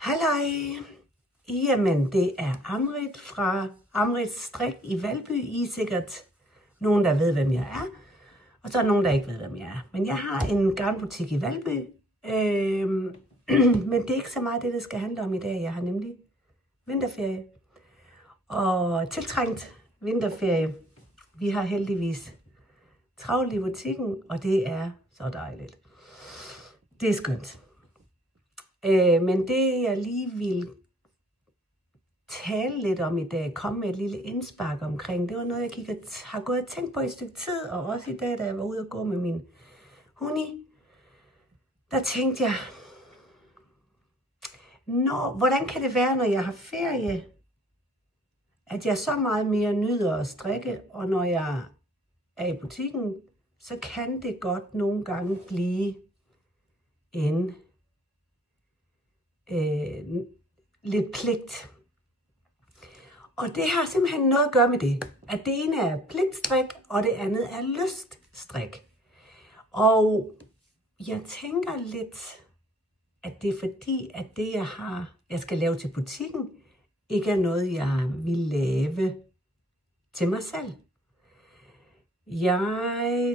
Halløj! Jamen, det er Amrit fra Amrits Strik i Valby. I er sikkert nogen, der ved, hvem jeg er. Og så er nogen, der ikke ved, hvem jeg er. Men jeg har en garnbutik i Valby. Men det er ikke så meget det skal handle om i dag. Jeg har nemlig vinterferie. Og tiltrængt vinterferie. Vi har heldigvis travlt i butikken, og det er så dejligt. Det er skønt. Men det, jeg lige vil tale lidt om i dag, komme med et lille indspark omkring, det var noget, jeg har gået og tænkt på i et stykke tid, og også i dag, da jeg var ude og gå med min huni, der tænkte jeg, hvordan kan det være, når jeg har ferie, at jeg så meget mere nyder at strikke, og når jeg er i butikken, så kan det godt nogle gange blive en lidt pligt. Og det har simpelthen noget at gøre med det, at det ene er pligtstrik, og det andet er lyststrik. Og jeg tænker lidt, at det er fordi, at det jeg skal lave til butikken, ikke er noget, jeg vil lave til mig selv.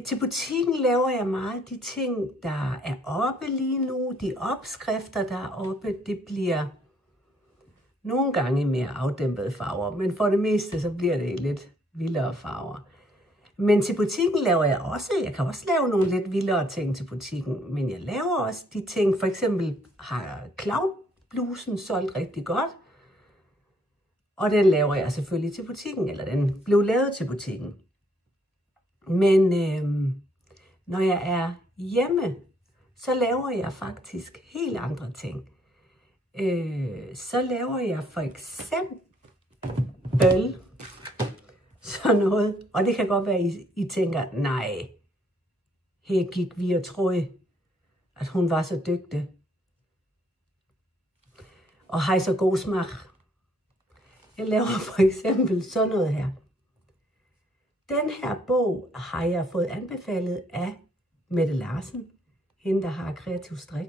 Til butikken laver jeg meget de ting, der er oppe lige nu. De opskrifter, der er oppe, det bliver nogle gange mere afdæmpede farver. Men for det meste, så bliver det lidt vildere farver. Men til butikken laver jeg kan også lave nogle lidt vildere ting til butikken. Men jeg laver også de ting, for eksempel har clownblusen solgt rigtig godt. Og den laver jeg selvfølgelig til butikken, eller den blev lavet til butikken. Men når jeg er hjemme, så laver jeg faktisk helt andre ting. Så laver jeg for eksempel sådan noget, og det kan godt være, at I tænker, nej, her gik vi og troede, at hun var så dygtig. Og har så god smag. Jeg laver for eksempel sådan noget her. Den her bog har jeg fået anbefalet af Mette Larsen, hende der har kreativ strik,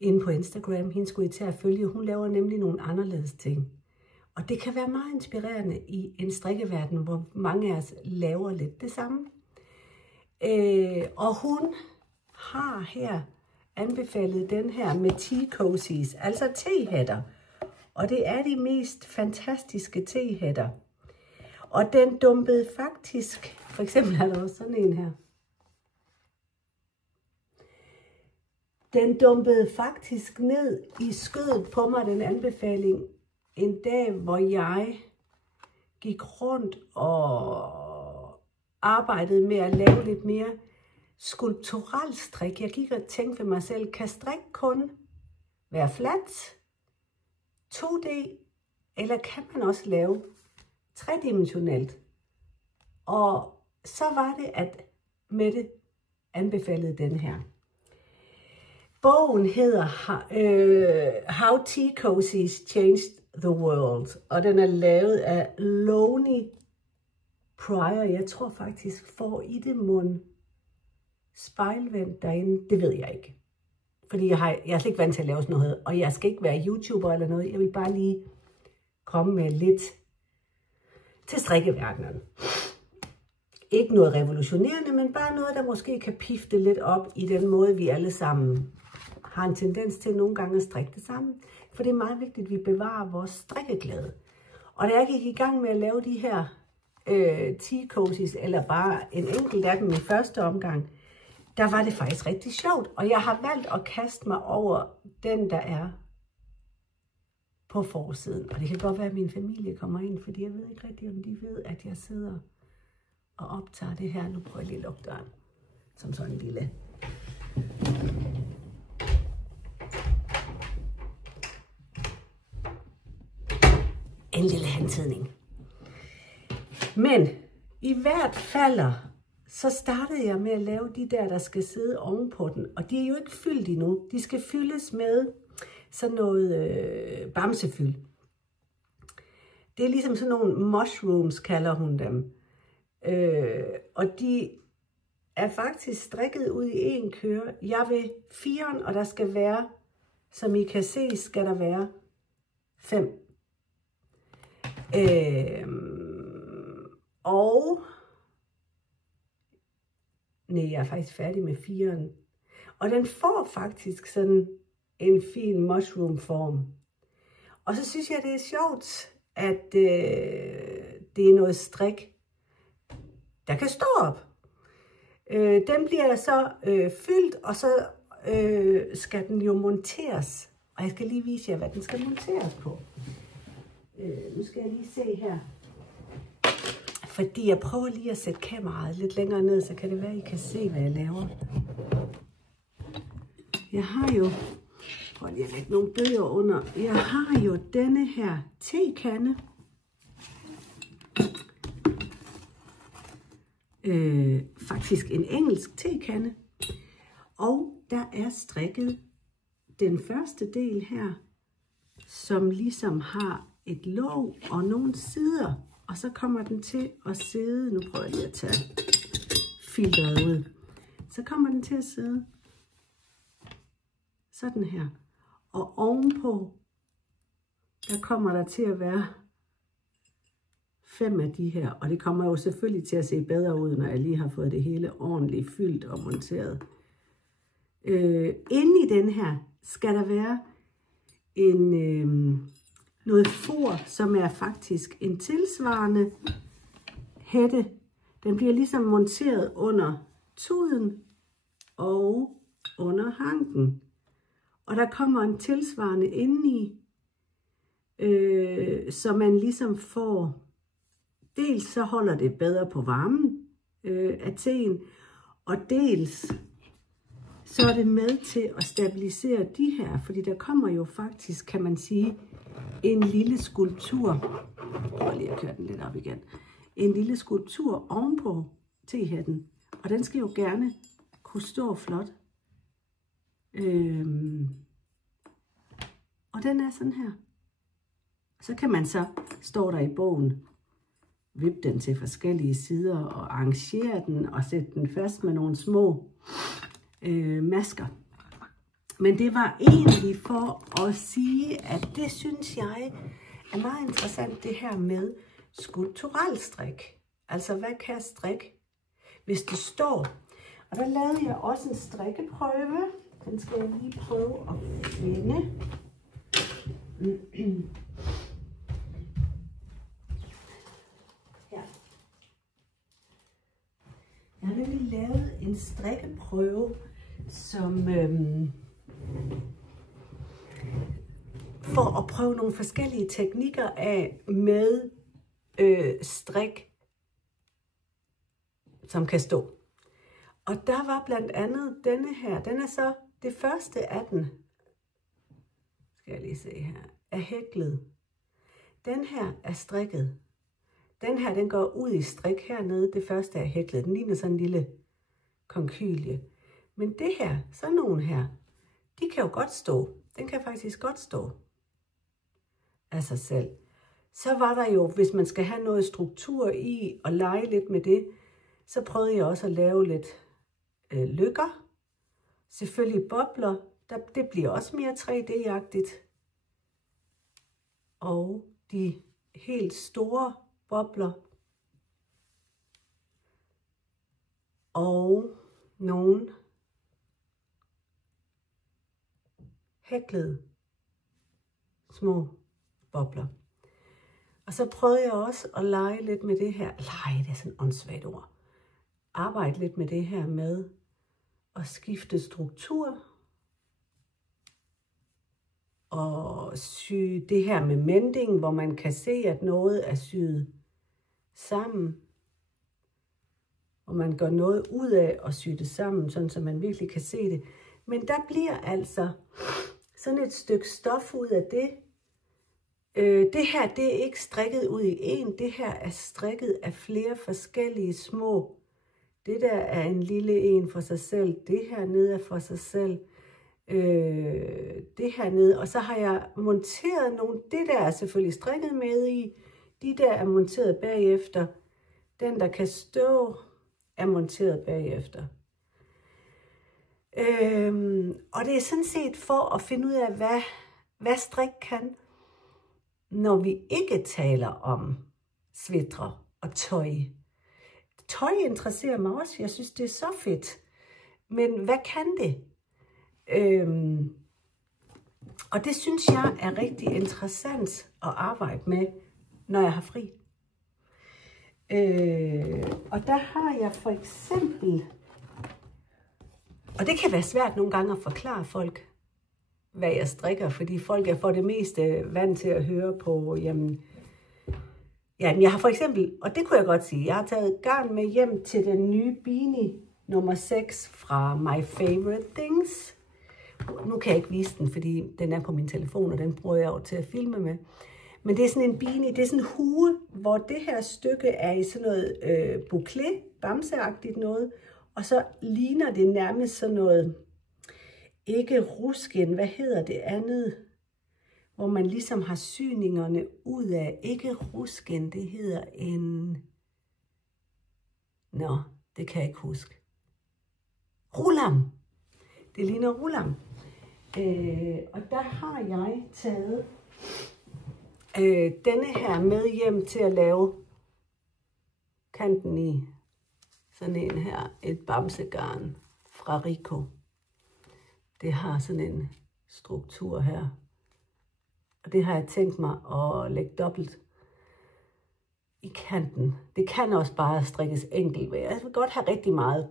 inde på Instagram. Hende skulle I til at følge. Hun laver nemlig nogle anderledes ting. Og det kan være meget inspirerende i en strikkeverden, hvor mange af os laver lidt det samme. Og hun har her anbefalet den her med tea cozies, altså tehætter. Og det er de mest fantastiske tehætter. Og den dumpede faktisk, for eksempel er der også sådan en her. Den dumpede faktisk ned i skødet på mig, den anbefaling, en dag, hvor jeg gik rundt og arbejdede med at lave lidt mere skulptural strik. Jeg gik og tænkte ved mig selv, kan strik kun være fladt, 2D, eller kan man også lave tredimensionelt? Og så var det, at Mette anbefalede den her. Bogen hedder How Tea Cozies Changed the World, og den er lavet af Lonely Pryor. Jeg tror faktisk, får I det mund spejlvendt derinde? Det ved jeg ikke. Fordi jeg er slet ikke vant til at lave sådan noget, og jeg skal ikke være YouTuber eller noget. Jeg vil bare lige komme med lidt til strikkeverdenen. Ikke noget revolutionerende, men bare noget, der måske kan pifte lidt op i den måde, vi alle sammen har en tendens til nogle gange at strikke det sammen. For det er meget vigtigt, at vi bevarer vores strikkeglæde. Og da jeg gik i gang med at lave de her tea cozies, eller bare en enkelt af dem i første omgang, der var det faktisk rigtig sjovt. Og jeg har valgt at kaste mig over den, der er på forsiden. Og det kan godt være, at min familie kommer ind, fordi jeg ved ikke rigtig, om de ved, at jeg sidder og optager det her. Nu prøver jeg lige at lukke døren, som sådan en lille. En lille hentydning. Men i hvert fald, så startede jeg med at lave de der skal sidde ovenpå den. Og de er jo ikke fyldt endnu. De skal fyldes med sådan noget bamsefyld. Det er ligesom sådan nogle mushrooms, kalder hun dem. Og de er faktisk strikket ud i en køre. Jeg vil 4'eren, og der skal være Som I kan se, skal der være 5. Nej, jeg er faktisk færdig med 4'eren. Og den får faktisk sådan en fin mushroom form. Og så synes jeg, det er sjovt, at det er noget strik, der kan stå op. Den bliver så fyldt, og så skal den jo monteres. Og jeg skal lige vise jer, hvad den skal monteres på. Nu skal jeg lige se her. Fordi jeg prøver lige at sætte kameraet lidt længere ned, så kan det være, I kan se, hvad jeg laver. Jeg har jo, prøv lige at lægge nogle bøger under. Jeg har jo denne her tekande. Faktisk en engelsk tekande. Og der er strikket den første del her, som ligesom har et låg og nogle sider. Og så kommer den til at sidde, nu prøver jeg lige at tage filteret ud. Så kommer den til at sidde sådan her. Og ovenpå, der kommer der til at være 5 af de her. Og det kommer jo selvfølgelig til at se bedre ud, når jeg lige har fået det hele ordentligt fyldt og monteret. Inde i den her skal der være noget for, som er faktisk en tilsvarende hætte. Den bliver ligesom monteret under tuden og under hanken. Og der kommer en tilsvarende indeni, så man ligesom får, dels så holder det bedre på varmen af teen, og dels så er det med til at stabilisere de her, fordi der kommer jo faktisk, kan man sige, en lille skulptur. Prøv lige at køre den lidt op igen. En lille skulptur ovenpå tehætten, og den skal jo gerne kunne stå flot. Og den er sådan her. Så kan man så, står der i bogen, vippe den til forskellige sider og arrangere den og sætte den fast med nogle små masker. Men det var egentlig for at sige, at det synes jeg er meget interessant, det her med skulpturel strik. Altså, hvad kan strik, hvis det står? Og der lavede jeg også en strikkeprøve. Den skal jeg lige prøve at finde. Her. Jeg har nemlig lavet en strikkeprøve, som for at prøve nogle forskellige teknikker af med strik, som kan stå. Og der var blandt andet denne her. Den er så det første af den. Skal jeg lige se her. Er hæklet. Den her er strikket. Den her, den går ud i strik hernede. Det første er hæklet. Den ligner sådan en lille konkylie. Men det her, sådan nogle her, de kan jo godt stå. Den kan faktisk godt stå af sig selv. Så var der jo, hvis man skal have noget struktur i og lege lidt med det, så prøvede jeg også at lave lidt lykker. Selvfølgelig bobler. Det bliver også mere 3D-agtigt. Og de helt store bobler. Og nogle hæklede små bobler. Og så prøvede jeg også at lege lidt med det her. Lege, det er sådan et åndssvagt ord. Arbejde lidt med det her med at skifte struktur. Og sy det her med mending, hvor man kan se, at noget er syet sammen. Og man gør noget ud af at sy det sammen, sådan så man virkelig kan se det. Men der bliver altså sådan et stykke stof ud af det. Det her, det er ikke strikket ud i en. Det her er strikket af flere forskellige små. Det der er en lille en for sig selv. Det her nede er for sig selv. Det her nede. Og så har jeg monteret nogle. Det der er selvfølgelig strikket med i. De der er monteret bagefter. Den der kan stå er monteret bagefter. Og det er sådan set for at finde ud af, hvad strik kan, når vi ikke taler om sweatre og tøj. Tøj interesserer mig også. Jeg synes, det er så fedt. Men hvad kan det? Og det synes jeg er rigtig interessant at arbejde med, når jeg har fri. Og der har jeg for eksempel, og det kan være svært nogle gange at forklare folk, hvad jeg strikker, fordi folk er for det meste vant til at høre på, jamen jeg har for eksempel, og det kunne jeg godt sige, jeg har taget garn med hjem til den nye beanie nummer 6 fra My Favorite Things. Nu kan jeg ikke vise den, fordi den er på min telefon, og den bruger jeg jo til at filme med. Men det er sådan en beanie, det er sådan en hue, hvor det her stykke er i sådan noget bouclé, bamseagtigt noget, og så ligner det nærmest sådan noget, ikke ruskin, hvad hedder det andet, hvor man ligesom har syningerne ud af, ikke ruskin, det hedder en, det kan jeg ikke huske. Rulam. Det ligner rulam. Og der har jeg taget denne her med hjem til at lave kanten i sådan en her, et bamsegarn fra Rico. Det har sådan en struktur her. Og det har jeg tænkt mig at lægge dobbelt i kanten. Det kan også bare strikkes enkelt. Jeg vil godt have rigtig meget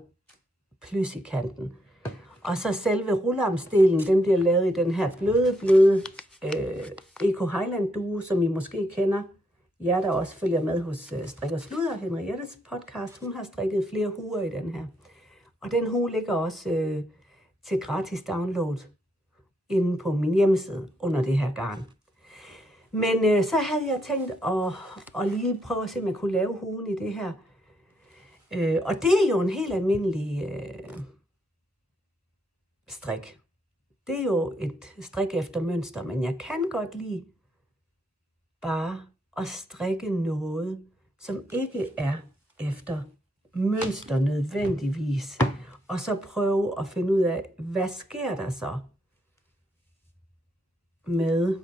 plys i kanten. Og så selve rullarmsdelen, den bliver lavet i den her bløde Eco Highland duo, som I måske kender. Jer, der også følger med hos Strik og Sludder, Henriettes podcast, hun har strikket flere huer i den her. Og den hue ligger også til gratis download inde på min hjemmeside under det her garn. Men så havde jeg tænkt at lige prøve at se, om jeg kunne lave huen i det her. Og det er jo en helt almindelig strik. Det er jo et strik efter mønster, men jeg kan godt lide bare at strikke noget, som ikke er efter mønster nødvendigvis. Og så prøve at finde ud af, hvad sker der så med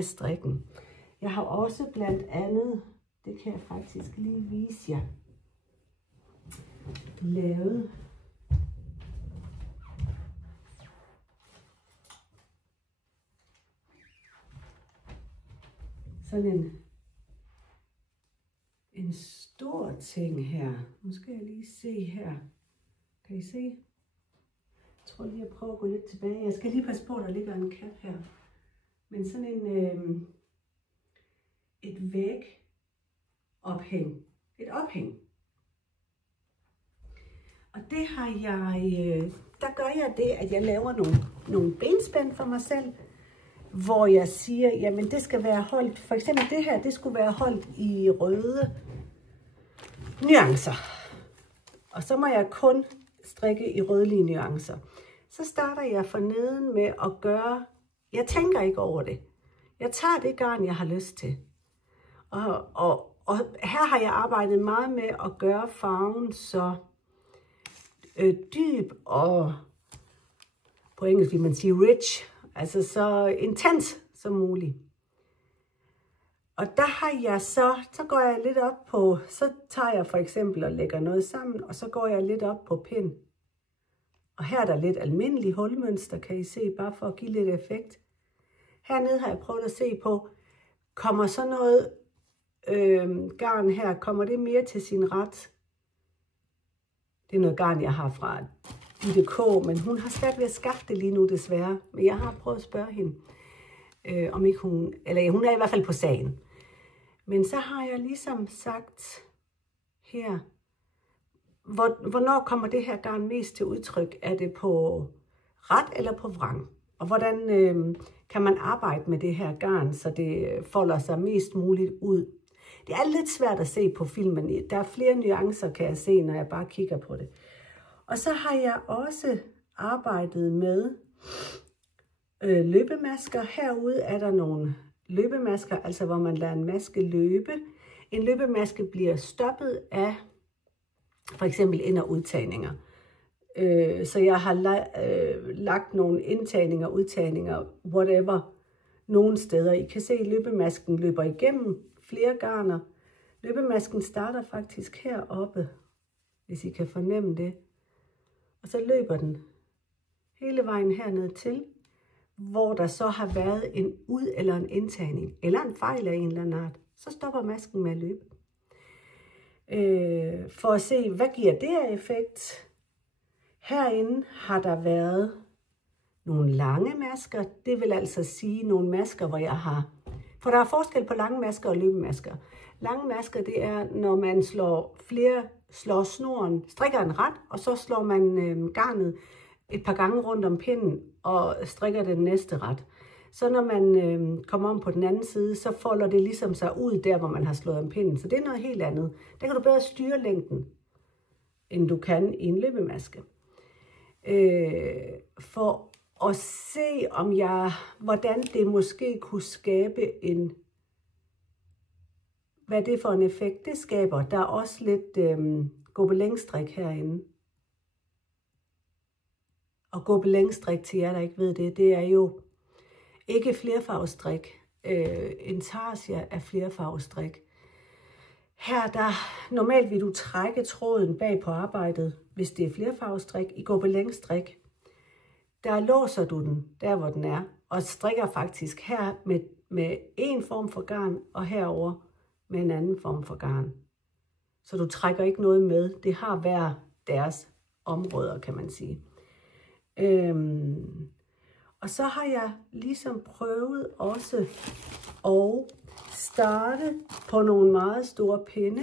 strikken. Jeg har også blandt andet, det kan jeg faktisk lige vise jer, lavet sådan en stor ting her. Nu skal jeg lige se her. Kan I se? Jeg tror lige, jeg prøver at gå lidt tilbage. Jeg skal lige passe på, at der ligger en kat her. Men sådan et vægophæng. Et ophæng. Og det har jeg, der gør jeg det, at jeg laver nogle benspænd for mig selv, hvor jeg siger, jamen det skal være holdt, for eksempel det her, det skulle være holdt i røde nuancer. Og så må jeg kun strikke i rødlige nuancer. Så starter jeg for neden med at gøre, jeg tænker ikke over det. Jeg tager det garn, jeg har lyst til. Og her har jeg arbejdet meget med at gøre farven så dyb og på engelsk vil man sige rich, altså så intens som muligt. Og der har jeg så går jeg lidt op på, så tager jeg for eksempel og lægger noget sammen, og så går jeg lidt op på pind. Og her er der lidt almindelig hulmønster, kan I se, bare for at give lidt effekt. Hernede har jeg prøvet at se på, kommer så noget garn her, kommer det mere til sin ret? Det er noget garn, jeg har fra IDK, men hun har svært ved at skaffe det lige nu desværre. Men jeg har prøvet at spørge hende, om ikke hun, eller hun er i hvert fald på sagen. Men så har jeg ligesom sagt her, hvornår kommer det her garn mest til udtryk? Er det på ret eller på vrang? Og hvordan kan man arbejde med det her garn, så det folder sig mest muligt ud? Det er lidt svært at se på filmen. Der er flere nuancer, kan jeg se, når jeg bare kigger på det. Og så har jeg også arbejdet med løbemasker. Herude er der nogle løbemasker, altså hvor man lader en maske løbe. En løbemaske bliver stoppet af For eksempel ind- og udtagninger. Så jeg har lagt nogle indtagninger, udtagninger, whatever, nogle steder. I kan se, at løbemasken løber igennem flere garner. Løbemasken starter faktisk heroppe, hvis I kan fornemme det. Og så løber den hele vejen herned til, hvor der så har været en ud- eller en indtagning, eller en fejl af en eller anden art. Så stopper masken med at løbe. For at se, hvad giver det af effekt? Herinde har der været nogle lange masker. Det vil altså sige nogle masker, hvor jeg har... For der er forskel på lange masker og løbemasker. Lange masker, det er, når man slår snoren, strikker en ret, og så slår man garnet et par gange rundt om pinden og strikker den næste ret. Så når man kommer om på den anden side, så folder det ligesom sig ud der, hvor man har slået om pinden. Så det er noget helt andet. Der kan du bedre styre længden, end du kan i en løbemaske. For at se, hvordan det måske kunne skabe en... Hvad det for en effekt, det skaber. Der er også lidt gobelænstrik herinde. Og gobelænstrik, til jer, der ikke ved det, det er jo ikke flerfarvestrik. Intarsia er flerfarvestrik. Her, normalt vil du trække tråden bag på arbejdet, hvis det er flerfarvestrik. I gobelænstrik, der låser du den, der hvor den er, og strikker faktisk her med en form for garn, og herover med en anden form for garn. Så du trækker ikke noget med. Det har hver deres områder, kan man sige. Og så har jeg ligesom prøvet også at starte på nogle meget store pinde.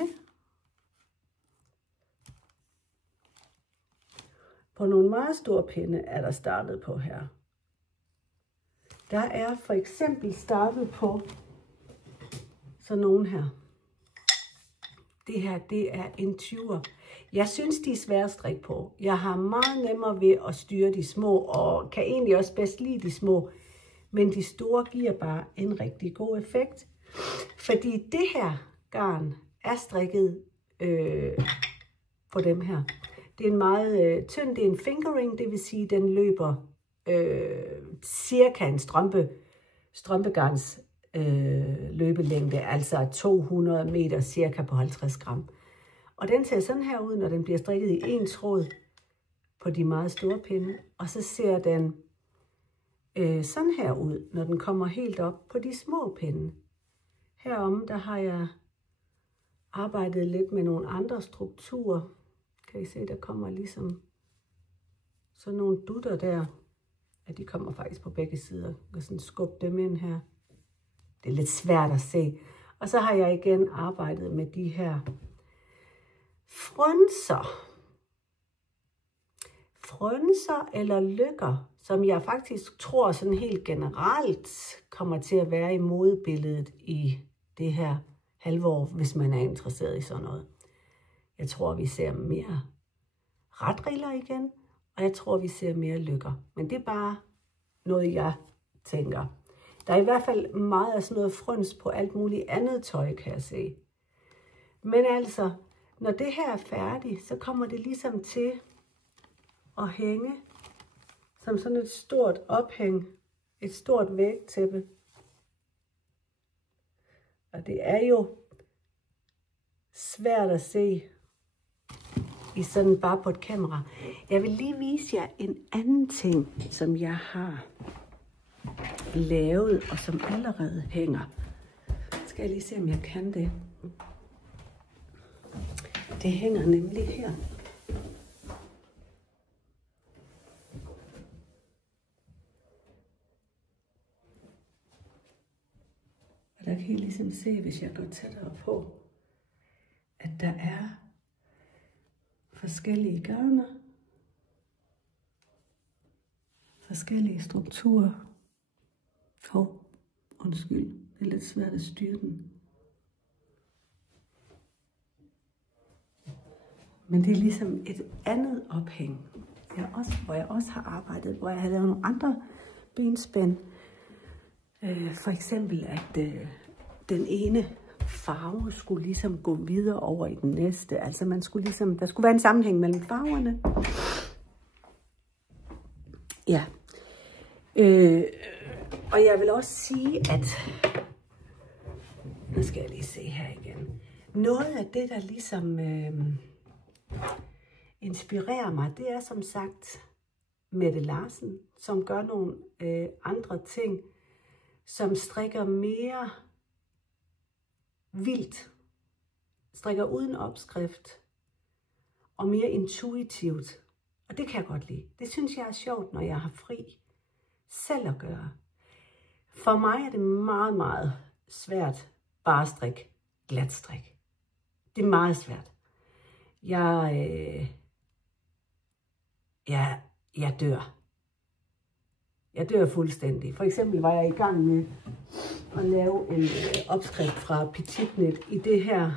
På nogle meget store pinde er der startet på her. Der er for eksempel startet på sådan nogle her. Det her, det er en 20'er. Jeg synes, de er svære at strikke på. Jeg har meget nemmere ved at styre de små, og kan egentlig også bedst lide de små. Men de store giver bare en rigtig god effekt. Fordi det her garn er strikket på dem her. Det er en meget tynd, det er en fingering, det vil sige, den løber cirka en strømpegarns løbelængde, altså 200 meter cirka på 50 gram. Og den ser sådan her ud, når den bliver strikket i en tråd på de meget store pinde. Og så ser den sådan her ud, når den kommer helt op på de små pinde. Herom, der har jeg arbejdet lidt med nogle andre strukturer. Kan I se, der kommer ligesom sådan nogle dutter der. Ja, de kommer faktisk på begge sider. Jeg kan sådan skubbe dem ind her. Det er lidt svært at se. Og så har jeg igen arbejdet med de her frynser. Frynser eller lykker, som jeg faktisk tror sådan helt generelt kommer til at være i modebilledet i det her halvår, hvis man er interesseret i sådan noget. Jeg tror, vi ser mere retriller igen, og jeg tror, vi ser mere lykker. Men det er bare noget, jeg tænker. Der er i hvert fald meget af sådan noget fryns på alt muligt andet tøj, kan jeg se. Men altså, når det her er færdigt, så kommer det ligesom til at hænge som sådan et stort ophæng, et stort vægtæppe. Og det er jo svært at se i sådan bare på et kamera. Jeg vil lige vise jer en anden ting, som jeg har lavet, og som allerede hænger. Skal jeg lige se, om jeg kan det. Det hænger nemlig her. Og der kan I ligesom se, hvis jeg går tættere på, at der er forskellige garner, forskellige strukturer. Undskyld, det er lidt svært at styre den. Men det er ligesom et andet ophæng, hvor jeg også har arbejdet, hvor jeg har lavet nogle andre benspænd. For eksempel, at den ene farve skulle ligesom gå videre over i den næste. Altså man skulle ligesom, der skulle være en sammenhæng mellem farverne. Ja. Og jeg vil også sige, at nu skal jeg lige se her igen. Noget af det, der ligesom inspirerer mig, det er som sagt Mette Larsen, som gør nogle andre ting, som strikker mere vildt, strikker uden opskrift og mere intuitivt. Og det kan jeg godt lide. Det synes jeg er sjovt, når jeg har fri selv at gøre. For mig er det meget, meget svært bare at strikke glat strik. Det er meget svært. Jeg dør. Jeg dør fuldstændig. For eksempel var jeg i gang med at lave en opskrift fra Petitnet i det her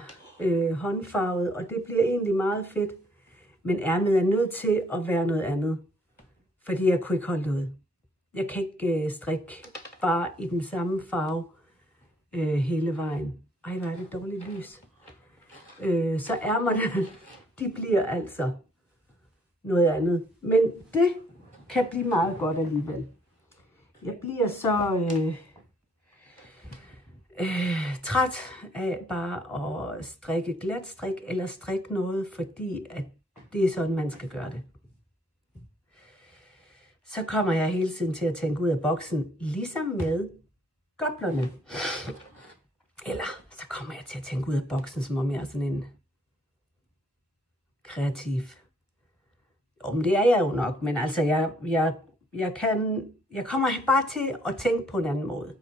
håndfarvet, og det bliver egentlig meget fedt. Men ærmet er nødt til at være noget andet, fordi jeg kunne ikke holde det ud. Jeg kan ikke strikke bare i den samme farve hele vejen. Ej, hvor er det dårligt lys. Så ærmerne, de bliver altså noget andet. Men det kan blive meget godt alligevel. Jeg bliver så træt af bare at strikke glat strik eller strikke noget, fordi at det er sådan, man skal gøre det. Så kommer jeg hele tiden til at tænke ud af boksen, ligesom med goblerne. Eller så kommer jeg til at tænke ud af boksen, som om jeg er sådan en kreativ. Men det er jeg jo nok, men altså jeg kommer bare til at tænke på en anden måde.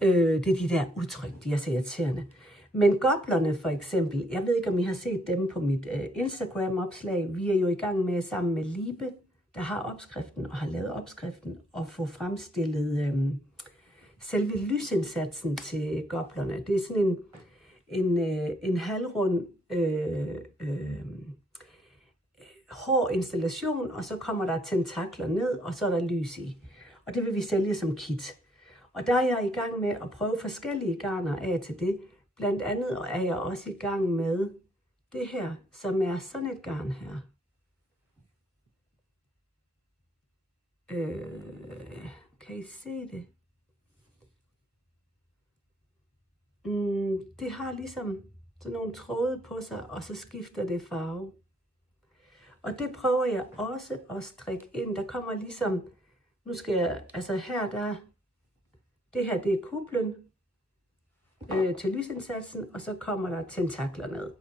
Det er de der udtryk, de er så irriterende. Men goblerne for eksempel, jeg ved ikke om I har set dem på mit Instagram-opslag. Vi er jo i gang med sammen med Libe, der har opskriften og har lavet opskriften, og få fremstillet selve lysindsatsen til goblerne. Det er sådan en halvrund hård installation, og så kommer der tentakler ned, og så er der lys i. Og det vil vi sælge som kit. Og der er jeg i gang med at prøve forskellige garner af til det. Blandt andet er jeg også i gang med det her, som er sådan et garn her. Kan I se det? Det har ligesom sådan nogle tråde på sig, og så skifter det farve. Og det prøver jeg også at strikke ind. Der kommer ligesom, nu skal jeg, altså her der, det her det er kuplen til lysindsatsen, og så kommer der tentakler ned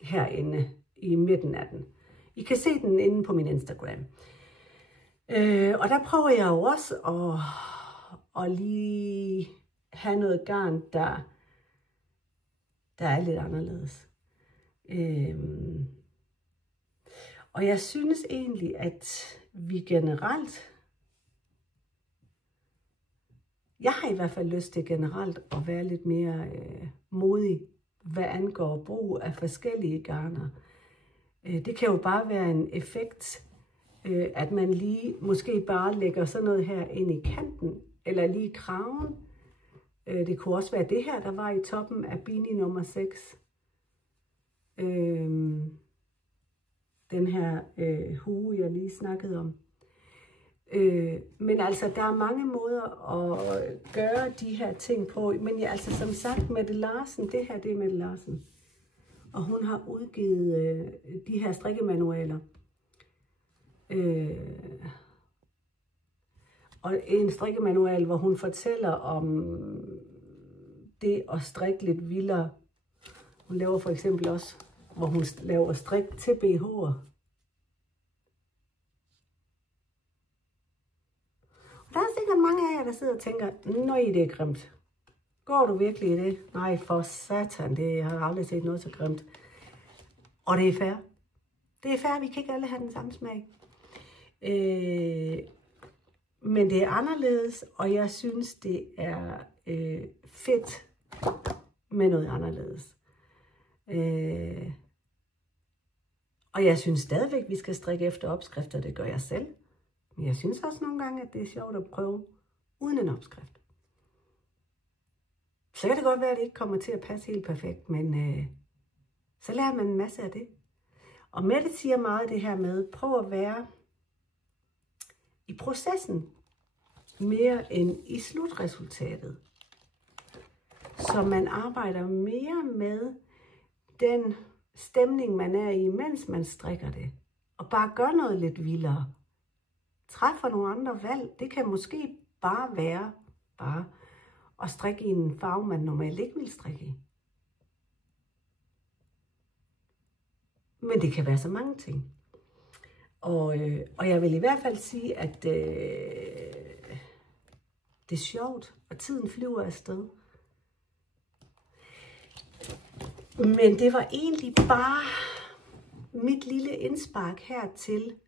herinde i midten af den. I kan se den inde på min Instagram. Og der prøver jeg jo også at lige have noget garn, der er lidt anderledes. Og jeg synes egentlig, at vi generelt, jeg har i hvert fald lyst til generelt at være lidt mere modig, hvad angår brug af forskellige garner. Det kan jo bare være en effekt, at man lige måske bare lægger sådan noget her ind i kanten, eller lige i kraven. Det kunne også være det her, der var i toppen af beanie nummer 6. Den her hue, jeg lige snakkede om. Men altså, der er mange måder at gøre de her ting på. Men ja, altså, som sagt, Mette Larsen, det her, det er Mette Larsen. Og hun har udgivet de her strikkemanualer. Og en strikkemanual, hvor hun fortæller om det at strikke lidt vildere. Hun laver for eksempel også, hvor hun laver strik til BH'er. Der er sikkert mange af jer, der sidder og tænker, nøj, det er grimt. Går du virkelig i det? Nej, for satan, det har jeg aldrig set noget så grimt. Og det er fair. Det er fair, vi kan ikke alle have den samme smag. Men det er anderledes, og jeg synes, det er fedt med noget anderledes. Og jeg synes stadigvæk, vi skal strikke efter opskrifter, det gør jeg selv. Men jeg synes også nogle gange, at det er sjovt at prøve uden en opskrift. Så kan det godt være, at det ikke kommer til at passe helt perfekt, men så lærer man en masse af det. Og Mette siger meget det her med, prøv at være i processen mere end i slutresultatet. Så man arbejder mere med den stemning, man er i, mens man strikker det. Og bare gør noget lidt vildere. Træffer nogle andre valg. Det kan måske bare være at strikke i en farve, man normalt ikke vil strikke i. Men det kan være så mange ting. Og jeg vil i hvert fald sige, at det er sjovt, og tiden flyver afsted. Men det var egentlig bare mit lille indspark hertil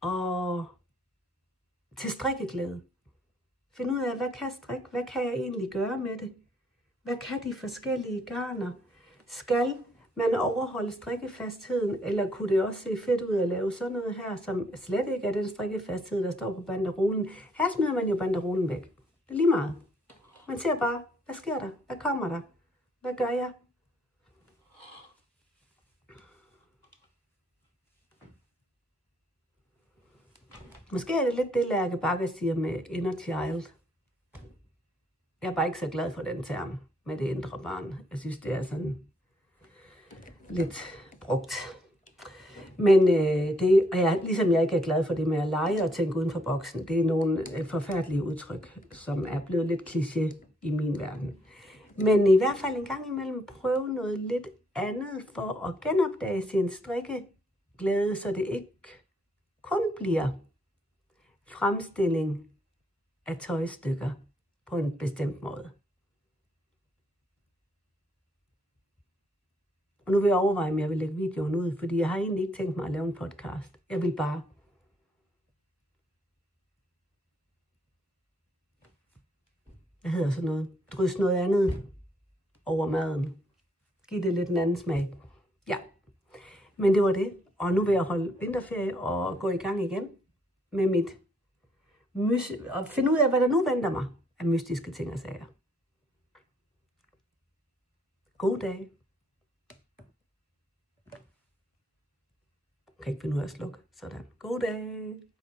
og til strikkeglæde. Find ud af, hvad kan strik? Hvad kan jeg egentlig gøre med det? Hvad kan de forskellige garner? Skal man overholde strikkefastheden, eller kunne det også se fedt ud at lave sådan noget her, som slet ikke er den strikkefasthed, der står på banderolen? Her smider man jo banderolen væk. Det er lige meget. Man ser bare, hvad sker der? Hvad kommer der? Hvad gør jeg? Måske er det lidt det, Lærke Bagge siger med inner child. Jeg er bare ikke så glad for den term med det indre barn. Jeg synes, det er sådan lidt brugt. Men ligesom jeg ikke er glad for det med at lege og tænke uden for boksen, det er nogle forfærdelige udtryk, som er blevet lidt kliché i min verden. Men i hvert fald en gang imellem prøve noget lidt andet for at genopdage sin strikkeglæde, så det ikke kun bliver fremstilling af tøjstykker på en bestemt måde. Og nu vil jeg overveje, om jeg vil lægge videoen ud, fordi jeg har egentlig ikke tænkt mig at lave en podcast. Jeg vil bare drysse noget andet over maden. Giv det lidt en anden smag. Ja, men det var det. Og nu vil jeg holde vinterferie og gå i gang igen med mit og finde ud af, hvad der nu venter mig af mystiske ting og sager. God dag. Jeg kan ikke finde ud af at slukke. Sådan. God dag.